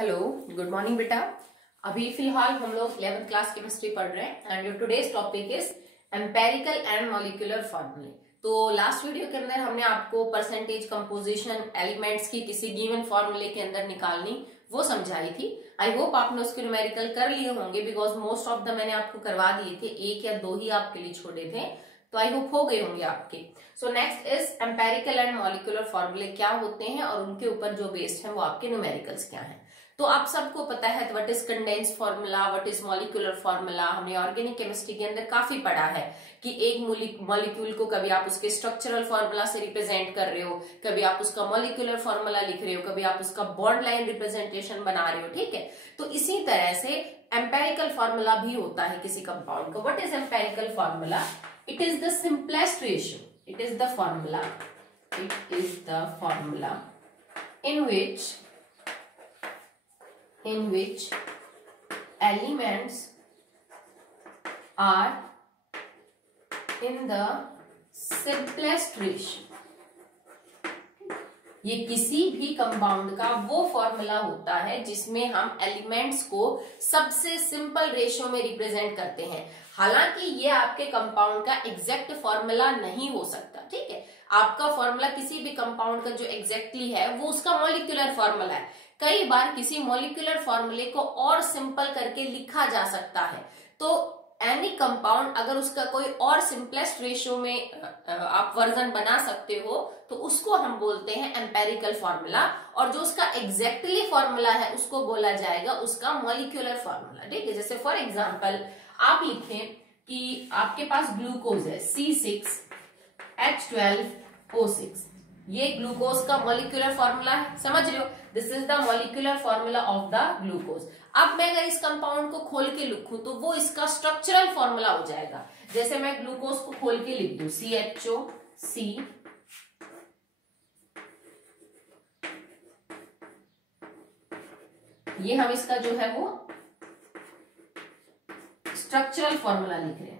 Hello, good morning बेटा। अभी फिलहाल हम लोग 11th क्लास केमिस्ट्री पढ़ रहे हैं and your today's topic is empirical and molecular फॉर्मूले। तो लास्ट वीडियो के अंदर हमने आपको परसेंटेज कंपोजिशन एलिमेंट्स की किसी गिवन फॉर्मूले के अंदर निकालनी वो समझाई थी। आई होप आपने उसके न्यूमेरिकल कर लिए होंगे बिकॉज मोस्ट ऑफ द मैंने आपको करवा दिए थे, एक या दो ही आपके लिए छोड़े थे, तो आई होप हो गए होंगे आपके। So next is empirical and molecular फॉर्मूले क्या होते हैं और उनके ऊपर जो बेस्ड है वो आपके न्यूमेरिकल्स क्या हैं। तो आप सबको पता है what is condensed formula, what is molecular formula. हमने ऑर्गेनिक केमिस्ट्री के अंदर काफी पढ़ा है कि एक मॉलिक्यूल को कभी आप उसके स्ट्रक्चरल फार्मूला से रिप्रेजेंट कर रहे हो, कभी आप उसका मॉलिक्यूलर फार्मूला लिख रहे हो, कभी आप उसका बॉन्ड लाइन रिप्रेजेंटेशन बना रहे हो, ठीक है। तो इसी तरह से एम्पेरिकल फार्मूला भी होता है किसी कंपाउंड का। What is empirical formula? It is the simplest ratio, it is the formula, it is the formula in which elements are in the simplest ratio। ये किसी भी कंपाउंड का वो फॉर्मूला होता है जिसमें हम एलिमेंट्स को सबसे सिंपल रेशियो में रिप्रेजेंट करते हैं। हालांकि ये आपके कंपाउंड का एग्जैक्ट फॉर्मूला नहीं हो सकता, ठीक है। आपका फॉर्मूला किसी भी कंपाउंड का जो एग्जैक्टली है वो उसका मॉलिक्यूलर फॉर्मूला है। कई बार किसी मॉलिक्यूलर फॉर्मूले को और सिंपल करके लिखा जा सकता है। तो एनी कंपाउंड अगर उसका कोई और सिंपलेस्ट रेशियो में आप वर्जन बना सकते हो तो उसको हम बोलते हैं एम्पेरिकल फार्मूला, और जो उसका एग्जैक्टली फार्मूला है उसको बोला जाएगा उसका मॉलिक्यूलर फार्मूला, ठीक है। जैसे फॉर एग्जांपल आप लिखें कि आपके पास ग्लूकोज है C6H12O6, ये ग्लूकोज का मॉलिक्यूलर फार्मूला है, समझ रहे हो। This is the molecular formula of the glucose. अब मैं अगर इस कंपाउंड को खोल के लिखूं तो वो इसका स्ट्रक्चरल फार्मूला हो जाएगा। जैसे मैं ग्लूकोज को खोल के लिख दूं CHOC, ये हम इसका जो है वो स्ट्रक्चरल फार्मूला लिख रहे हैं,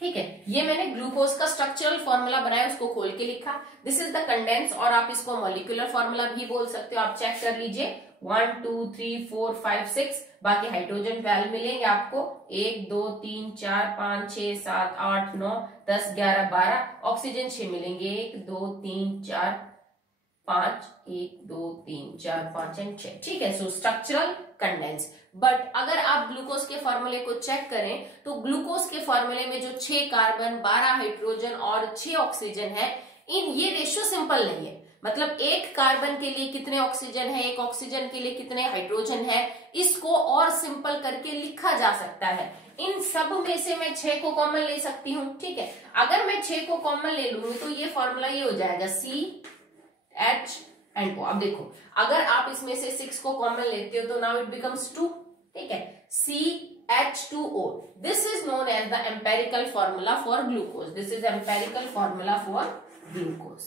ठीक है। ये मैंने ग्लूकोज का स्ट्रक्चरल फार्मूला बनाया, उसको खोल के लिखा। दिस इज द कंडेंस, और आप इसको मॉलिक्यूलर फार्मूला भी बोल सकते हो। आप चेक कर लीजिए 1 2 3 4 5 6, बाकी हाइड्रोजन 12 मिलेंगे आपको। 1 2 3 4 5 6 7 8 9 10 11 12, ऑक्सीजन 6 मिलेंगे। 1 2 3 4 5, 1 2 3 4 5 एंड 6, ठीक है। सो स्ट्रक्चरल कंडेंस। बट अगर आप ग्लूकोज के फॉर्मूले को चेक करें तो ग्लूकोज के फॉर्मूले में जो 6 कार्बन 12 हाइड्रोजन और 6 ऑक्सीजन है, ये रेशियो सिंपल नहीं है। मतलब एक कार्बन के लिए कितने ऑक्सीजन है, एक ऑक्सीजन के लिए कितने हाइड्रोजन है, इसको और सिंपल करके लिखा जा सकता है। इन सब में से मैं 6 को कॉमन ले सकती हूँ, ठीक है। अगर मैं 6 को कॉमन ले लूंगी तो ये फॉर्मूला ये हो जाएगा CH एंड O। अब देखो अगर आप इसमें से 6 को कॉमन लेते हो तो नाउ इट बिकम्स 2, ठीक है, CH2O। This is known as the empirical formula for glucose. This is empirical formula for glucose.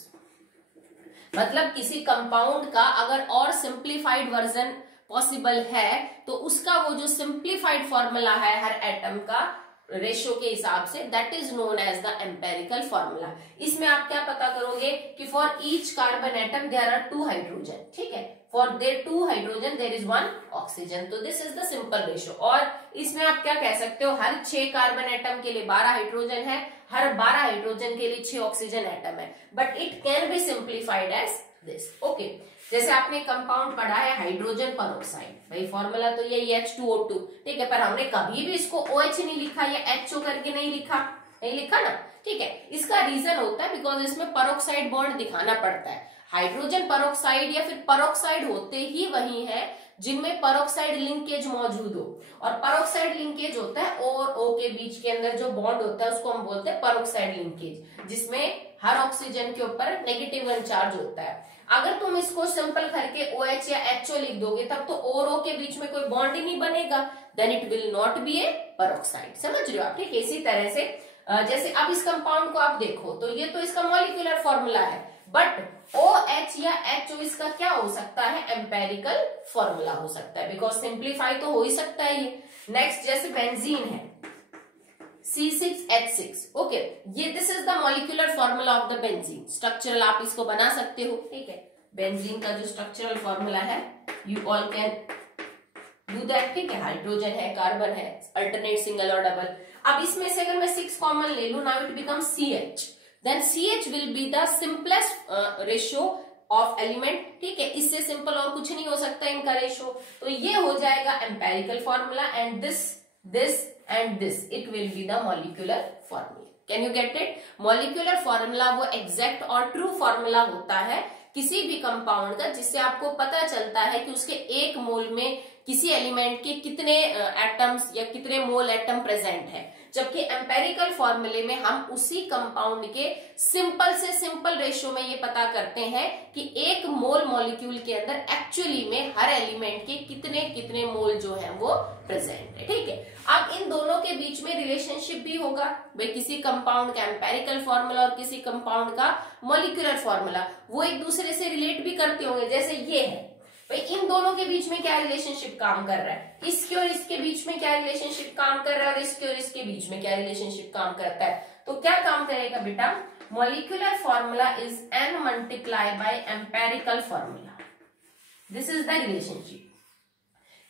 मतलब किसी कंपाउंड का अगर और सिंप्लीफाइड वर्जन पॉसिबल है तो उसका वो जो सिंप्लीफाइड फॉर्मूला है हर एटम का रेशियो के हिसाब से, that is known as the empirical formula. इसमें आप क्या पता करोगे कि for each carbon atom there are 2 hydrogen, ठीक है। For there 2 hydrogen there is 1 oxygen, तो this is the simple ratio. और इसमें आप क्या कह सकते हो, हर 6 कार्बन एटम के लिए 12 हाइड्रोजन है, हर 12 हाइड्रोजन के लिए 6 ऑक्सीजन एटम है, but it can be simplified as this, okay. जैसे आपने कंपाउंड पढ़ा है हाइड्रोजन परऑक्साइड, भाई फॉर्मूला तो यही H2O2, ठीक है, पर हमने कभी भी इसको OH नहीं लिखा या HO करके नहीं लिखा ना, ठीक है। इसका रीजन होता है बिकॉज इसमें परऑक्साइड बॉन्ड दिखाना पड़ता है। हाइड्रोजन परऑक्साइड या फिर परऑक्साइड होते ही वही है जिनमें परऑक्साइड लिंकेज मौजूद हो, और परऑक्साइड लिंकेज होता है O और O के बीच के अंदर जो बॉन्ड होता है उसको हम बोलते हैं परऑक्साइड लिंकेज, जिसमें हर ऑक्सीजन के ऊपर नेगेटिव वन चार्ज होता है। अगर तुम इसको सिंपल करके OH या HO लिख दोगे तब तो O और O के बीच में कोई बॉन्ड ही नहीं बनेगा, then it will not be a peroxide, समझ रहे हो आप, ठीक है। इसी तरह से जैसे अब इस कंपाउंड को आप देखो तो ये तो इसका मॉलिक्यूलर फॉर्मूला है, बट OH या HO इसका क्या हो सकता है, एम्पेरिकल फॉर्मूला हो सकता है, बिकॉज सिंप्लीफाई तो हो ही सकता है ये। नेक्स्ट जैसे बेंजीन है C6H6। ओके, ये this is the molecular formula of the benzene. Structural आप इसको बना सकते हो, ठीक है। बेंजीन का जो स्ट्रक्चरल फॉर्मूला है, you all can do that, ठीक है। हाइड्रोजन है, कार्बन है, अल्टरनेट सिंगल और डबल। अब इसमें से अगर मैं 6 कॉमन ले लू, now it becomes CH, then CH will be the simplest ratio of element, ठीक है। इससे सिंपल और कुछ नहीं हो सकता इनका रेशियो। तो ये हो जाएगा empirical formula, and this and this, it will be the molecular formula. Can you get it? Molecular formula वो एग्जैक्ट और ट्रू फॉर्मूला होता है किसी भी कंपाउंड का, जिससे आपको पता चलता है कि उसके एक मोल में किसी एलिमेंट के कितने एटम्स या कितने मोल एटम प्रेजेंट है। जबकि एम्पेरिकल फॉर्मूले में हम उसी कंपाउंड के सिंपल से सिंपल रेशियो में ये पता करते हैं कि एक मोल मॉलिक्यूल के अंदर एक्चुअली में हर एलिमेंट के कितने कितने मोल जो है वो प्रेजेंट है, ठीक है। अब इन दोनों के बीच में रिलेशनशिप भी होगा भाई, किसी कंपाउंड का एम्पेरिकल फॉर्मूला और किसी कंपाउंड का मॉलिक्यूलर फॉर्मूला, वो एक दूसरे से रिलेट भी करते होंगे। जैसे ये है भाई, इन दोनों के बीच में क्या रिलेशनशिप काम कर रहा है, इसके और इसके बीच में क्या रिलेशनशिप काम कर रहा है, और इसके और इसके बीच में क्या रिलेशनशिप काम करता है। तो क्या काम करेगा बेटा, molecular formula is n multiply by empirical formula, this is the relationship.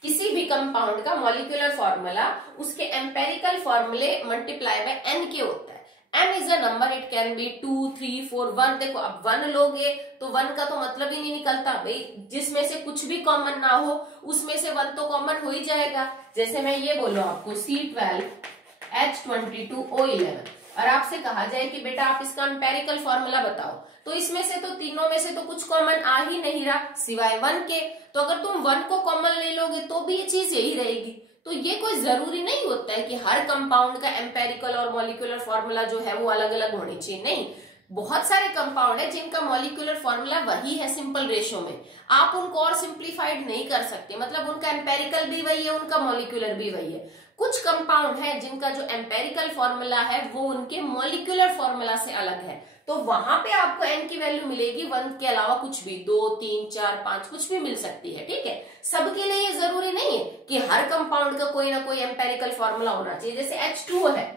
किसी भी कंपाउंड का मॉलिक्यूलर फॉर्मूला उसके एम्पेरिकल फॉर्मूले मल्टीप्लाई बाय n के होता है। n is a number, it can B 2, 3, 4, 1। देखो अब 1 लोगे तो 1 का तो मतलब ही नहीं निकलता भाई, जिसमें से कुछ भी कॉमन ना हो उसमें से 1 तो कॉमन हो ही जाएगा। जैसे मैं ये बोलूं आपको C12H22O11 और आपसे कहा जाए कि बेटा आप इसका एम्पेरिकल फॉर्मूला बताओ, तो इसमें से तो तीनों में से तो कुछ कॉमन आ ही नहीं रहा सिवाय 1 के। तो अगर तुम 1 को कॉमन ले लोगे तो भी ये चीज यही रहेगी। तो ये कोई जरूरी नहीं होता है कि हर कंपाउंड का एम्पेरिकल और मॉलिक्यूलर फॉर्मूला जो है वो अलग अलग होनी चाहिए, नहीं। बहुत सारे कंपाउंड है जिनका मॉलिक्यूलर फॉर्मूला वही है सिंपल रेशियो में, आप उनको और सिंप्लीफाइड नहीं कर सकते, मतलब उनका एम्पेरिकल भी वही है, उनका मॉलिक्यूलर भी वही है। कुछ कंपाउंड है जिनका जो एम्पेरिकल फॉर्मूला है वो उनके मॉलिक्यूलर फॉर्मूला से अलग है, तो वहां पे आपको n की वैल्यू मिलेगी 1 के अलावा कुछ भी, 2, 3, 4, 5 कुछ भी मिल सकती है, ठीक है। सबके लिए ये जरूरी नहीं है कि हर कंपाउंड का कोई ना कोई एम्पेरिकल फॉर्मूला होना चाहिए। जैसे H2O है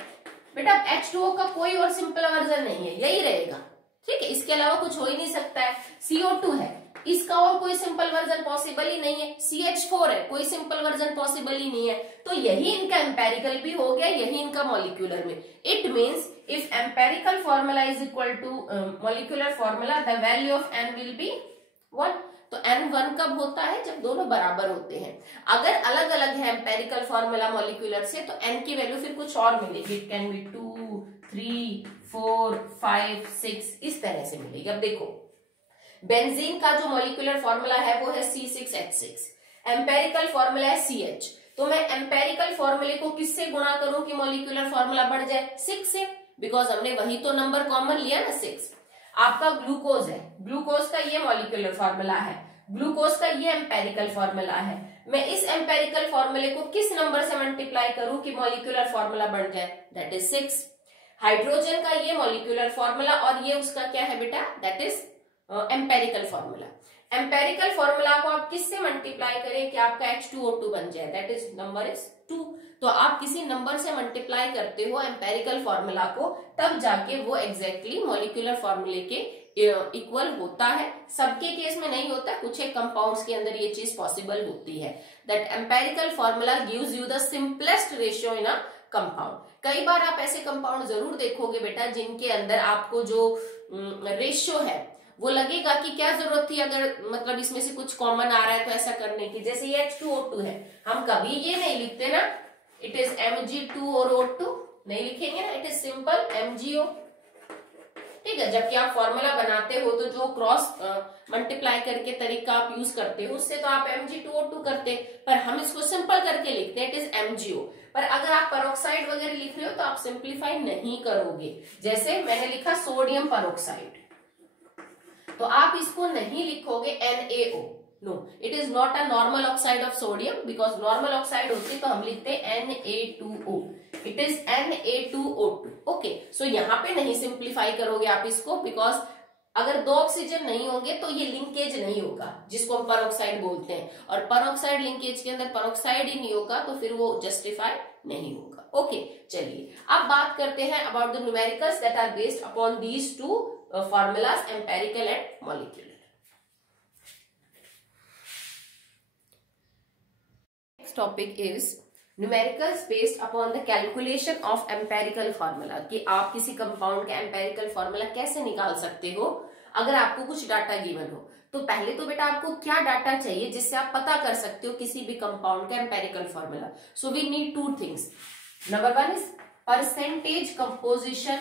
बेटा, H2O का कोई और सिंपल वर्जन नहीं है, यही रहेगा, ठीक है। इसके अलावा कुछ हो ही नहीं सकता है। CO2 है, इसका और कोई सिंपल वर्जन पॉसिबल ही नहीं है। CH4 है, कोई सिंपल वर्जन पॉसिबल ही नहीं है। तो यही इनका एम्पेरिकल भी हो गया, यही इनका मॉलिक्यूलर में। It means if empirical formula is equal to molecular formula, the value of n will be 1। तो n 1 कब होता है, जब दोनों बराबर होते हैं। अगर अलग अलग है एम्पेरिकल फॉर्मूला मॉलिक्यूलर से, तो n की वैल्यू फिर कुछ और मिलेगी। इट कैन बी 2, 3, 4, 5, 6 इस तरह से मिलेगी। अब देखो बेंजीन का जो मॉलिक्यूलर फॉर्मूला है वो है C6H6, एम्पेरिकल फॉर्मूला है CH। तो मैं एम्पेरिकल फॉर्मूले को किससे गुणा करूं कि मॉलिक्यूलर फॉर्मूला बढ़ जाए, 6 से, बिकॉज हमने वही तो नंबर कॉमन लिया ना 6। आपका ग्लूकोज है, ग्लूकोज का ये मॉलिक्यूलर फॉर्मूला है, ग्लूकोज का ये एम्पेरिकल फॉर्मूला है। मैं इस एम्पेरिकल फॉर्मूले को किस नंबर से मल्टीप्लाई करूं कि मॉलिक्यूलर फॉर्मूला बढ़ जाए, दैट इज 6। हाइड्रोजन का ये मॉलिक्यूलर फॉर्मूला और ये उसका क्या है बेटा, that is empirical formula. Empirical formula को आप किससे मल्टीप्लाई करें कि आपका H2O2 बन जाए, दैट इज नंबर इज 2। तो आप किसी नंबर से मल्टीप्लाई करते हो एम्पेरिकल फॉर्मूला को, तब जाके वो एग्जैक्टली मॉलिक्यूलर फॉर्मूले के इक्वल होता है। सबके केस में नहीं होता, कुछ एक कंपाउंड्स के अंदर ये चीज पॉसिबल होती है। That empirical formula gives you the simplest ratio in a compound. कई बार आप ऐसे कंपाउंड जरूर देखोगे बेटा जिनके अंदर आपको जो रेशियो है वो लगेगा कि क्या जरूरत थी, अगर मतलब इसमें से कुछ कॉमन आ रहा है तो ऐसा करने की। जैसे ये H2O2 है, हम कभी ये नहीं लिखते ना इट इज Mg2 और O2, नहीं लिखेंगे ना, इट इज सिंपल MgO, ठीक है। जबकि आप फॉर्मूला बनाते हो तो जो क्रॉस मल्टीप्लाई करके तरीका आप यूज करते हो उससे तो आप Mg2O2 करते, पर हम इसको सिंपल करके लिखते हैं, इट इज MgO। पर अगर आप पेरोक्साइड वगैरह लिख रहे हो तो आप सिंप्लीफाई नहीं करोगे। जैसे मैंने लिखा सोडियम पेरोक्साइड, तो आप इसको नहीं लिखोगे NaO, no, it is not a normal oxide of sodium, because normal oxide होती तो हम लिखते Na2O, it is Na2O2। Okay, सो यहाँ पे नहीं सिंप्लीफाई करोगे आप इसको, बिकॉज अगर 2 ऑक्सीजन नहीं होंगे तो ये लिंकेज नहीं होगा, जिसको हम पेरोक्साइड बोलते हैं, और पेरोक्साइड लिंकेज के अंदर पेरोक्साइड ही नहीं होगा तो फिर वो जस्टिफाई नहीं होगा। ओके, चलिए अब बात करते हैं about the numericals that are based upon these two formulas, empirical and molecular. Next topic is numericals based upon the calculation of empirical formula, कि आप किसी कंपाउंड का एम्पेरिकल फॉर्मूला कैसे निकाल सकते हो अगर आपको कुछ डाटा गिवन हो। तो पहले तो बेटा आपको क्या डाटा चाहिए जिससे आप पता कर सकते हो किसी भी कंपाउंड का empirical formula. So we need two things. Number one is percentage composition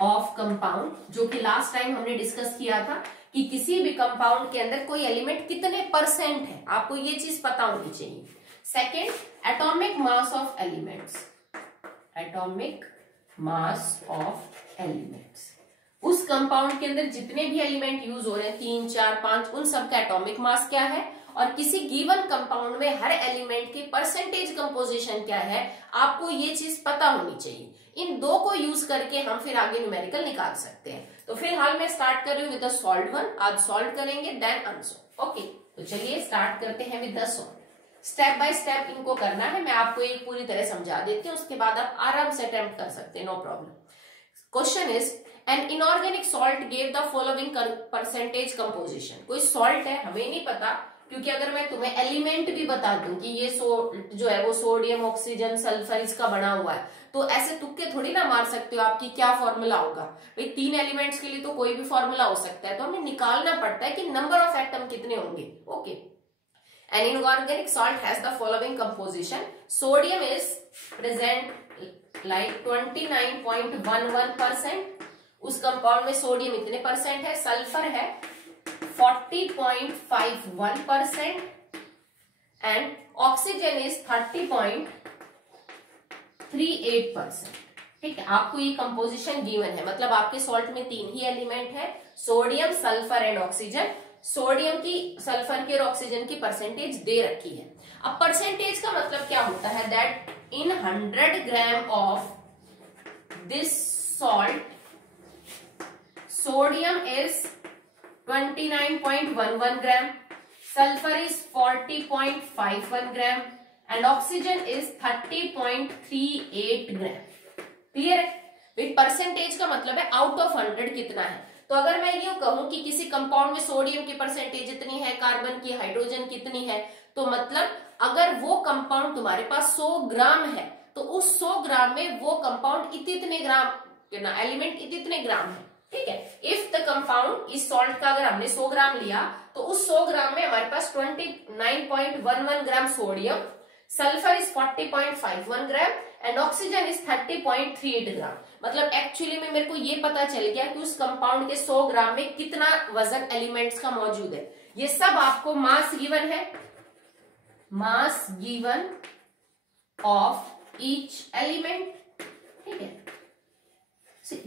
of compound, जो कि लास्ट टाइम हमने डिस्कस किया था कि किसी भी कंपाउंड के अंदर कोई एलिमेंट कितने परसेंट है, आपको ये चीज पता होनी चाहिए। Second, atomic mass of elements, atomic mass of elements, उस कंपाउंड के अंदर जितने भी एलिमेंट यूज हो रहे हैं 3, 4, 5, उन सबका एटॉमिक मास क्या है, और किसी गिवन कंपाउंड में हर एलिमेंट की परसेंटेज कंपोजिशन क्या है, आपको ये चीज पता होनी चाहिए। इन दो को यूज करके हम फिर आगे न्यूमेरिकल निकाल सकते हैं। तो फिलहाल मैं स्टार्ट कर रही हूँ विद द सॉल्व्ड वन, आज सॉल्व करेंगे देन अनसॉल्व। ओके, तो चलिए स्टार्ट करते हैं with the solve. Step by step इनको करना है, मैं आपको एक पूरी तरह समझा देती हूँ, उसके बाद आप आराम से अटेम्प्ट कर सकते हैं, no problem. Question is an inorganic salt gave the following percentage composition. कोई सॉल्ट है, हमें नहीं पता, क्योंकि अगर मैं तुम्हें एलिमेंट भी बता दूं कि ये जो है वो सोडियम, ऑक्सीजन, सल्फर इसका बना हुआ है, तो ऐसे तुक्के थोड़ी ना मार सकते हो आपकी क्या फॉर्मूला होगा। भाई 3 एलिमेंट्स के लिए तो कोई भी फॉर्मूला हो सकता है, तो हमें निकालना पड़ता है कि नंबर ऑफ एटम कितने होंगे। Okay, N inorganic salt has the following composition. Sodium is present like 29.11%, उस कंपाउंड में सोडियम इतने परसेंट है। सल्फर है 40.51% एंड ऑक्सीजन इज 30.38%। ठीक है, आपको ये कंपोजिशन गिवन है, मतलब आपके सॉल्ट में 3 ही एलिमेंट है, sodium, sulphur and oxygen. Sodium की, सल्फर की और ऑक्सीजन की परसेंटेज दे रखी है। अब परसेंटेज का मतलब क्या होता है, that in 100 gram of this salt sodium is 29.11 gram, sulfur is 40.51 gram and oxygen is 30.38 gram। Clear है? परसेंटेज का मतलब है आउट ऑफ 100 कितना है। तो अगर मैं ये कहूं कि किसी कंपाउंड में सोडियम की परसेंटेज इतनी है, कार्बन की, हाइड्रोजन कितनी है, तो मतलब अगर वो कंपाउंड तुम्हारे पास 100 ग्राम है तो उस 100 ग्राम में वो कंपाउंड इतने ग्राम, एलिमेंट इतने ग्राम है। ठीक है, इफ द कंपाउंड, इस सॉल्ट का अगर हमने 100 ग्राम लिया तो उस 100 ग्राम में हमारे पास 29.11 gram sodium, sulphur is 40.51 gram and oxygen is 30.38 ग्राम। मतलब एक्चुअली में मेरे को ये पता चल गया कि उस कंपाउंड के 100 ग्राम में कितना वजन एलिमेंट्स का मौजूद है। ये सब आपको मास गिवन है, mass given of each element. ठीक है,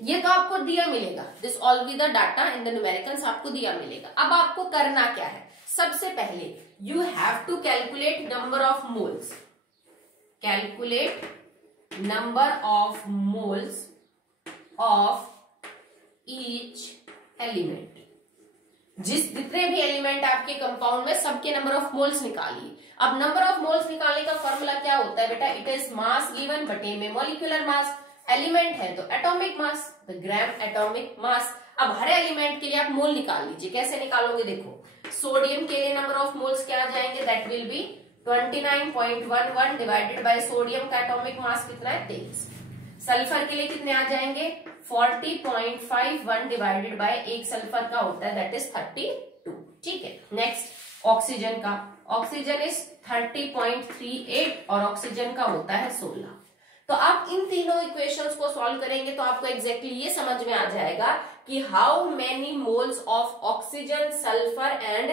ये तो आपको दिया मिलेगा, this all be the data in the numericals, आपको दिया मिलेगा। अब आपको करना क्या है, सबसे पहले you have to calculate number of moles, calculate number of moles of each element. जितने भी एलिमेंट आपके कंपाउंड में, सबके नंबर ऑफ मोल्स निकालिए। अब नंबर ऑफ मोल्स निकालने का फॉर्मूला क्या होता है बेटा, इट इज मास गिवन बटे में मॉलिक्यूलर मास। एलिमेंट है तो atomic mass, the gram atomic mass. अब हर एलिमेंट के लिए आप मोल निकाल लीजिए। कैसे निकालोगे, देखो सोडियम के लिए नंबर ऑफ मोल्स क्या आ जाएंगे, that will B 29.11 divided by sodium का एटॉमिक मास कितना है 23। सल्फर के लिए कितने आ जाएंगे 40.51 डिवाइडेड बाय एक सल्फर का होता है दैट इज 32। ठीक है, नेक्स्ट ऑक्सीजन का, ऑक्सीजन इज 30.38 और ऑक्सीजन का होता है 16। तो आप इन तीनों इक्वेशंस को सॉल्व करेंगे तो आपको एग्जैक्टली ये समझ में आ जाएगा कि how many moles of oxygen, sulphur and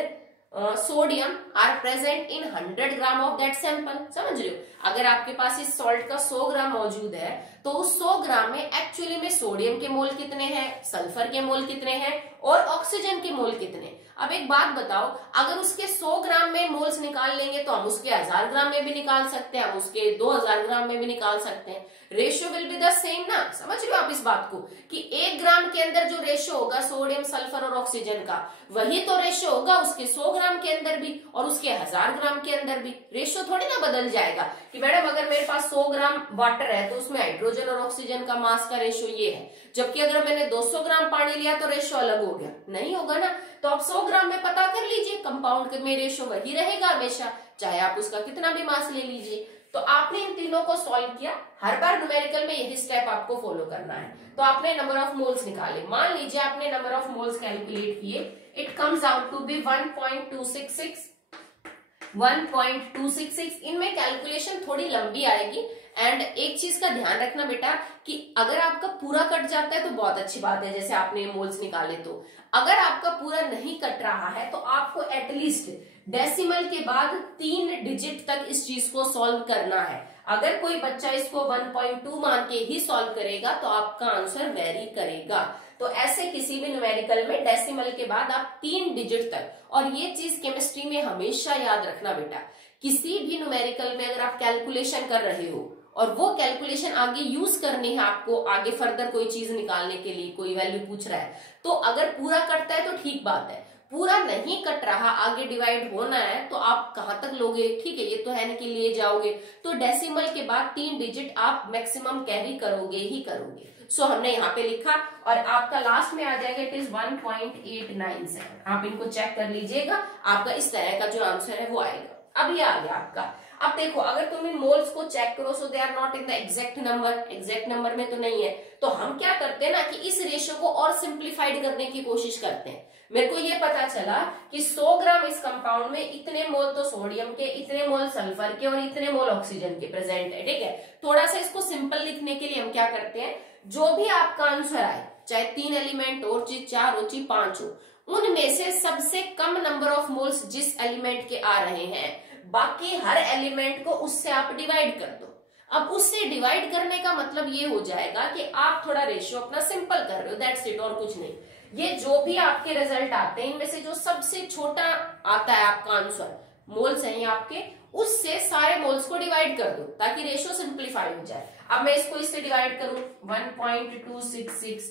sodium are present in 100 gram of that sample. समझ रहे हो, अगर आपके पास इस सॉल्ट का 100 ग्राम मौजूद है तो उस 100 ग्राम में एक्चुअली में सोडियम के मोल कितने हैं, सल्फर के मोल कितने हैं और ऑक्सीजन के मोल कितने। अब एक बात बताओ, अगर उसके 100 ग्राम में मोल्स निकाल लेंगे तो हम उसके 1000 ग्राम में भी निकाल सकते हैं, हम उसके 2000 ग्राम में भी निकाल सकते हैं। Ratio will be the same ना। समझ रहे हो आप इस बात को कि 1 ग्राम के अंदर जो रेशियो होगा सोडियम, सल्फर और ऑक्सीजन का, वही तो रेशियो होगा उसके 100 ग्राम के अंदर भी। और उसके 1000 ग्राम के अंदर भी रेशियो थोड़ी ना बदल जाएगा कि मैडम अगर मेरे पास 100 ग्राम वाटर है तो उसमें हाइड्रोजन और ऑक्सीजन का मास का रेशियो ये है, जबकि अगर मैंने 200 ग्राम पानी लिया तो रेशियो अलग हो गया, नहीं होगा ना। तो आप 100 ग्राम में पता कर लीजिए, कंपाउंड में रेशियो वही रहेगा हमेशा, चाहे आप उसका कितना भी मास ले लीजिए। तो आपने इन तीनों को सॉल्व किया, हर बार न्यूमेरिकल में यही स्टेप आपको फॉलो करना है। तो आपने नंबर ऑफ मोल्स निकाले, मान लीजिए आपने नंबर ऑफ मोल्स कैलकुलेट किए, it comes out to be 1.266। इनमें कैलकुलेशन थोड़ी लंबी आएगी एंड एक चीज का ध्यान रखना बेटा कि अगर आपका पूरा कट जाता है तो बहुत अच्छी बात है, जैसे आपने मोल्स निकाले। तो अगर आपका पूरा नहीं कट रहा है तो आपको एटलीस्ट डेसिमल के बाद 3 डिजिट तक इस चीज को सॉल्व करना है। अगर कोई बच्चा इसको 1.2 मान के ही सॉल्व करेगा तो आपका आंसर वेरी करेगा। तो ऐसे किसी भी न्यूमेरिकल में डेसिमल के बाद आप 3 डिजिट तक, और ये चीज केमिस्ट्री में हमेशा याद रखना बेटा, किसी भी न्यूमेरिकल में अगर आप कैलकुलेशन कर रहे हो और वो कैलकुलेशन आगे यूज करनी है आपको, आगे फर्दर कोई चीज निकालने के लिए कोई वैल्यू पूछ रहा है, तो अगर पूरा कटता है तो ठीक बात है, पूरा नहीं कट रहा, आगे डिवाइड होना है तो आप कहां तक लोगे, ठीक है, ये तो है नहीं कि ले जाओगे। तो डेसिमल के बाद 3 डिजिट आप मैक्सिमम कैरी करोगे ही करोगे। सो हमने यहाँ पे लिखा और आपका लास्ट में आ जाएगा इट इज 1.897। आप इनको चेक कर लीजिएगा, आपका इस तरह का जो आंसर है वो आएगा। अब ये आ गया आपका। अब देखो अगर तुम इन मोल्स को चेक करो, so they are not in the exact number में तो नहीं है, तो हम क्या करते हैं ना कि इस रेशियो को और सिंप्लीफाइड करने की कोशिश करते हैं। मेरे को ये पता चला कि 100 ग्राम इस कंपाउंड में इतने मोल तो सोडियम के, इतने मोल सल्फर के और इतने मोल ऑक्सीजन के प्रेजेंट है, ठीक है। थोड़ा सा इसको सिंपल लिखने के लिए हम क्या करते हैं, जो भी आपका आंसर आए, चाहे 3 एलिमेंट और चीज, 4 हो चीज 5 हो, उनमें से सबसे कम नंबर ऑफ मोल्स जिस एलिमेंट के आ रहे हैं, बाकी हर एलिमेंट को उससे आप डिवाइड कर दो। अब उससे डिवाइड करने का मतलब ये हो जाएगा कि आप थोड़ा रेशियो अपना सिंपल कर रहे हो, दैट्स इट, और कुछ नहीं। ये जो भी आपके रिजल्ट आते हैं इनमें से जो सबसे छोटा आता है आपका आंसर, मोल्स हैं आपके, उससे सारे मोल्स को डिवाइड कर दो ताकि रेशियो सिंप्लीफाई हो जाए। अब मैं इसको इससे डिवाइड करूं, 1.266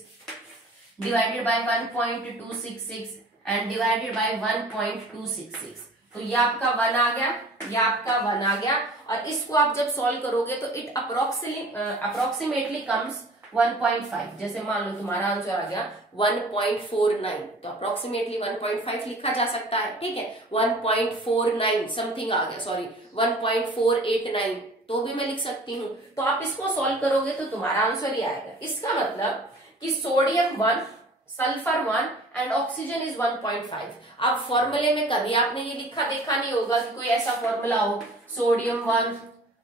divided by 1.266 and divided by 1.266, तो ये आपका 1 आ गया, ये आपका 1 आ गया। और इसको आप जब सॉल्व करोगे तो इट अप्रोक्सीमेटली कम्स 1.5। जैसे मान लो तुम्हारा आंसर आ गया 1.49, तो अप्रोक्सीमेटली 1.5 लिखा जा सकता है, ठीक है। 1.49 समथिंग आ गया, सॉरी 1.489 तो भी मैं लिख सकती हूँ। तो आप इसको सॉल्व करोगे तो तुम्हारा आंसर ही आएगा। इसका मतलब कि sodium 1, sulphur 1 and oxygen is 1.5। अब फॉर्मूले में कभी आपने ये लिखा देखा नहीं होगा कि कोई ऐसा फॉर्मूला हो sodium 1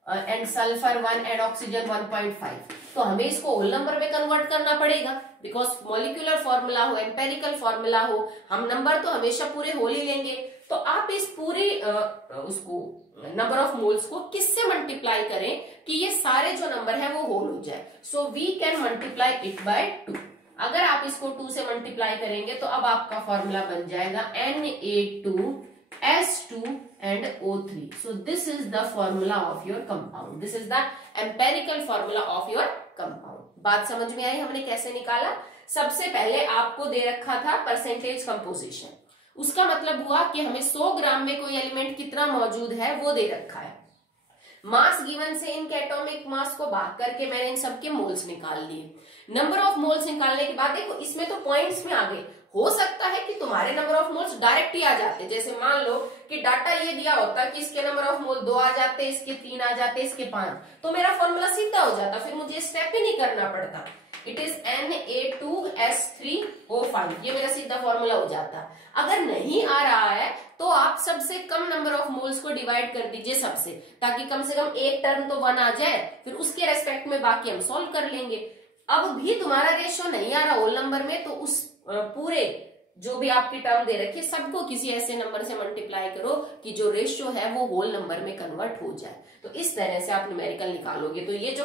and sulphur 1 and oxygen 1.5, तो हमें इसको होल नंबर में कन्वर्ट करना पड़ेगा, बिकॉज मॉलिक्यूलर फॉर्मूला हो, एम्पेरिकल फॉर्मूला हो, हम नंबर तो हमेशा पूरे होल ही लेंगे। तो आप इस पूरे उसको नंबर ऑफ मोल्स को किससे मल्टीप्लाई करें कि ये सारे जो नंबर है वो होल हो जाए। So we can multiply it by 2। अगर आप इसको 2 से मल्टीप्लाई करेंगे तो अब आपका फॉर्मूला बन जाएगा Na2S2 and O3. So this is the formula of your compound. This is the empirical formula of your compound. बात समझ में आई हमने कैसे निकाला? सबसे पहले आपको दे रखा था परसेंटेज कंपोजिशन, उसका मतलब हुआ कि हमें 100 ग्राम में कोई एलिमेंट कितना मौजूद है वो दे रखा है। मास गिवन से इनके एटॉमिक मास को भाग करके मैंने इन सबके मोल्स निकाल लिए। नंबर ऑफ मोल्स निकालने के बाद देखो इसमें तो पॉइंट्स में आ गए, हो सकता है कि तुम्हारे नंबर ऑफ मोल्स डायरेक्ट ही आ जाते, जैसे मान लो कि डाटा ये दिया होता कि इसके नंबर ऑफ मोल 2 आ जाते, इसके 3 आ जाते, इसके 5, तो मेरा फॉर्मूला सीधा हो जाता, फिर मुझे स्टेप ही नहीं करना पड़ता। इट इज Na2S3O5, ये मेरा सीधा फॉर्मूला हो जाता। अगर नहीं आ रहा है तो आप सबसे कम नंबर ऑफ मोल्स को डिवाइड कर दीजिए सबसे, ताकि कम से कम एक टर्म तो 1 आ जाए, फिर उसके रेस्पेक्ट में बाकी हम सॉल्व कर लेंगे। अब भी तुम्हारा रेशियो नहीं आ रहा होल नंबर में, तो उस पूरे जो भी आपकी टर्म दे रखी है सबको किसी ऐसे नंबर से मल्टीप्लाई करो कि जो रेशियो है वो होल नंबर में कन्वर्ट हो जाए। तो इस तरह से आप न्यूमेरिकल निकालोगे। तो ये जो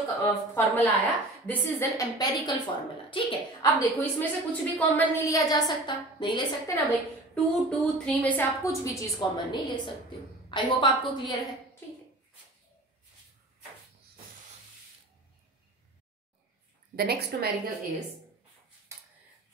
फॉर्मूला आया this is an empirical formula, ठीक है। अब देखो इसमें से कुछ भी कॉमन नहीं लिया जा सकता, नहीं ले सकते ना भाई, 2, 2, 3 में से आप कुछ भी चीज कॉमन नहीं ले सकते हो। आई होप आपको क्लियर है, ठीक है। The next numerical is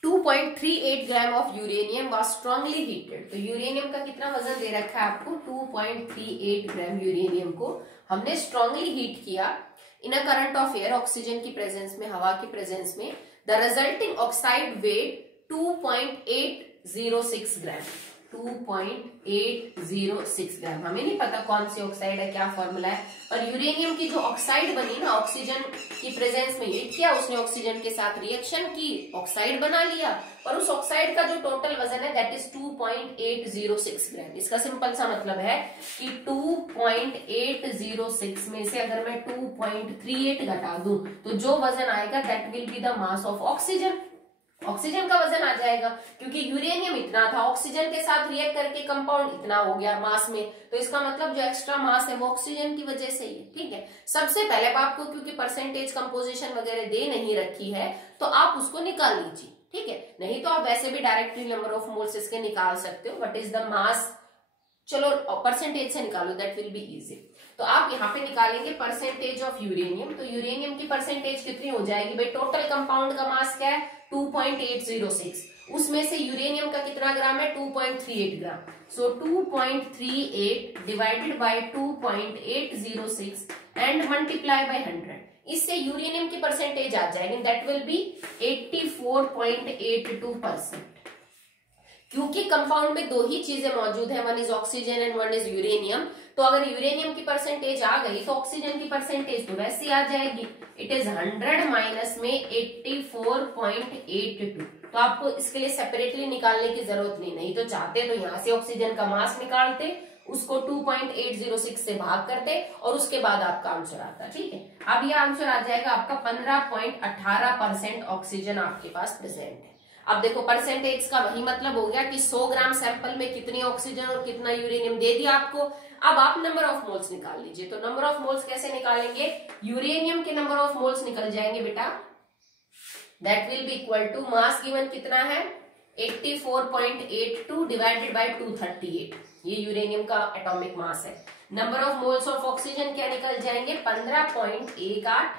2 2.38 gram of uranium was strongly heated. तो यूरेनियम का कितना वजन दे रखा है आपको, 2.38 ग्राम यूरेनियम को हमने स्ट्रांगली हीट किया in a current of air, oxygen की प्रेजेंस में, हवा की प्रेजेंस में। The resulting oxide weight 2.806 gram, 2.806 gram. हमें नहीं पता कौन सी ऑक्साइड है, क्या फॉर्मूला है, और यूरेनियम की जो ऑक्साइड बनी ना, ऑक्सीजन की प्रेजेंस में हीट किया उसने, ऑक्सीजन के साथ रिएक्शन की, ऑक्साइड बना लिया, और उस ऑक्साइड का जो टोटल वजन है दैट इज 2.806 ग्राम। इसका सिंपल सा मतलब है कि 2.806 में से अगर मैं 2.38 घटा दूं तो जो वजन आएगा that will be the mass of oxygen. Oxygen का वजन आ जाएगा, क्योंकि यूरेनियम इतना था, ऑक्सीजन के साथ रिएक्ट करके कंपाउंड इतना हो गया मास में, तो इसका मतलब जो एक्स्ट्रा मास है वो ऑक्सीजन की वजह से ही है। ठीक है, सबसे पहले आपको क्योंकि परसेंटेज कंपोजिशन वगैरह दे नहीं रखी है तो आप उसको निकाल लीजिए। ठीक है, नहीं तो आप वैसे भी डायरेक्टली नंबर ऑफ मोल्स इसके निकाल सकते हो। व्हाट इज द मास, चलो परसेंटेज से निकालो, दैट विल बी इजी। तो आप यहाँ पे निकालेंगे परसेंटेज ऑफ यूरेनियम। तो यूरेनियम की परसेंटेज कितनी हो जाएगी भाई, टोटल कंपाउंड का मास क्या है 2.806, उसमें से यूरेनियम का कितना ग्राम है 2.38 ग्राम। सो 2.38 divided by 2.806 and multiply by 100, इससे यूरेनियम की परसेंटेज आ जाएगी, दैट विल बी 84.82%। क्योंकि कंपाउंड में दो ही चीजें मौजूद है, one is oxygen and one is uranium, तो अगर यूरेनियम की परसेंटेज आ गई तो ऑक्सीजन की परसेंटेज तो वैसे ही आ जाएगी। इट इज 100 माइनस में 84.82। तो आपको इसके लिए सेपरेटली निकालने की जरूरत नहीं तो चाहते तो यहाँ से ऑक्सीजन का मास निकालते, उसको 2.806 से भाग करते और उसके बाद आपका आंसर आता। ठीक है, अब ये आंसर आ जाएगा आपका 15.18% ऑक्सीजन आपके पास प्रेजेंट है। अब देखो परसेंटेज का वही मतलब हो गया कि 100 ग्राम सैंपल में कितनी ऑक्सीजन और कितना यूरेनियम दे दिया आपको। अब आप नंबर ऑफ मोल्स निकाल लीजिए। तो नंबर ऑफ मोल्स कैसे निकालेंगे, यूरेनियम के नंबर ऑफ मोल्स निकल जाएंगे बेटा, that will be equal to mass given कितना है 84.82 डिवाइडेड बाय 238, ये यूरेनियम का एटॉमिक मास है। Number of moles of oxygen क्या निकल जाएंगे 15.18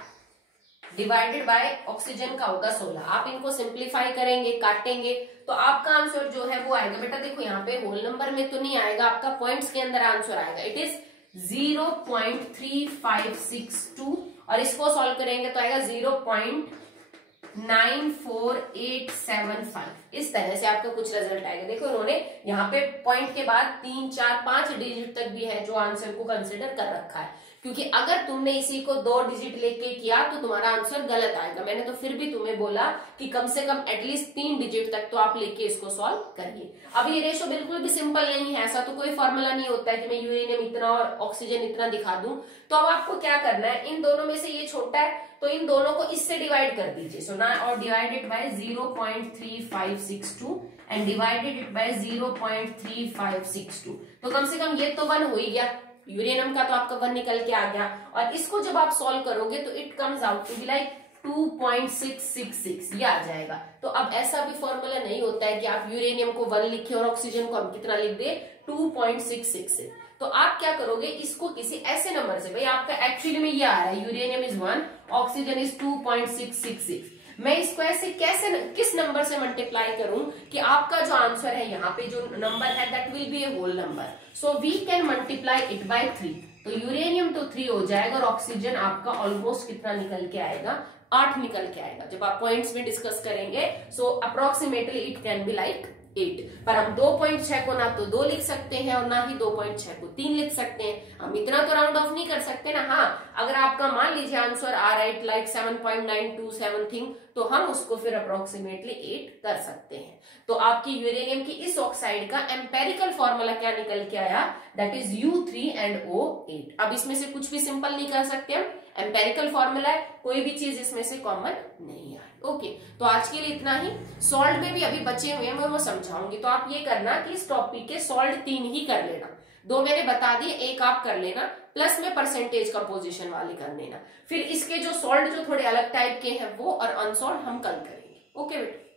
डिवाइडेड बाय ऑक्सीजन का होगा 16। आप इनको सिंप्लीफाई करेंगे, काटेंगे, तो आपका आंसर जो है वो आएगा बेटा, देखो यहाँ पे होल नंबर में तो नहीं आएगा, आपका पॉइंट्स के अंदर आंसर आएगा। इट इज 0.3562 और इसको सॉल्व करेंगे तो आएगा 0.94875। इस तरह से आपका कुछ रिजल्ट आएगा। देखो उन्होंने यहाँ पे पॉइंट के बाद 3, 4, 5 डिजिट तक भी है जो आंसर को कंसिडर कर रखा है, क्योंकि अगर तुमने इसी को 2 डिजिट लेके किया तो तुम्हारा आंसर गलत आएगा। मैंने तो फिर भी तुम्हें बोला कि कम से कम एटलीस्ट 3 डिजिट तक तो आप लेके इसको सॉल्व करिए। अब ये रेशो बिल्कुल भी सिंपल नहीं है, ऐसा तो कोई फॉर्मूला नहीं होता है कि मैं यूरेनियम इतना और ऑक्सीजन इतना दिखा दूं। तो अब आपको क्या करना है, इन दोनों में से ये छोटा है तो इन दोनों को इससे डिवाइड कर दीजिए। सो ना और divided by 0.3562 and divided it by 0.3562, तो कम से कम ये तो 1 हो ही गया। यूरेनियम का तो आपका 1 निकल के आ गया, और इसको जब आप सॉल्व करोगे तो it comes out to be like 2.666, ये आ जाएगा। तो अब ऐसा भी फॉर्मूला नहीं होता है कि आप यूरेनियम को 1 लिखे और ऑक्सीजन को हम कितना लिख दे 2.666। तो आप क्या करोगे, इसको किसी ऐसे नंबर से, भाई आपका एक्चुअली में ये आ रहा है यूरेनियम इज 1, ऑक्सीजन इज 2.666, मैं इसको ऐसे कैसे किस नंबर से मल्टीप्लाई करूं कि आपका जो आंसर है यहाँ पे जो नंबर है that will be a whole number. So we can multiply it by 3। तो यूरेनियम तो 3 हो जाएगा और ऑक्सीजन आपका ऑलमोस्ट कितना निकल के आएगा 8 निकल के आएगा। जब आप पॉइंट्स में डिस्कस करेंगे so approximately it can be like 8, पर हम 2.6 को ना तो 2 लिख सकते हैं और ना ही 2.6 को 3 लिख सकते हैं। हम इतना तो राउंड ऑफ नहीं कर सकते ना। हाँ, अगर आपका मान लीजिए आंसर आ रहा है लाइक 7.92 समथिंग, तो हम उसको फिर अप्रोक्सीमेटली 8 कर सकते हैं। तो आपकी यूरेनियम की इस ऑक्साइड का एम्पेरिकल फॉर्मूला क्या निकल के आया, दैट इज U3NO8। अब इसमें से कुछ भी सिंपल नहीं कर सकते हम, एम्पेरिकल फॉर्मूला है, कोई भी चीज इसमें से कॉमन नहीं है। ओके, तो आज के लिए इतना ही। सॉल्ट में भी अभी बचे हुए हैं, मैं वो समझाऊंगी। तो आप ये करना कि इस टॉपिक के सॉल्ट 3 ही कर लेना, 2 मैंने बता दिए, 1 आप कर लेना, प्लस में परसेंटेज कंपोजिशन वाले कर लेना। फिर इसके जो सॉल्ट जो थोड़े अलग टाइप के हैं वो और अनसॉल्ट हम कल करेंगे। ओके बेटा।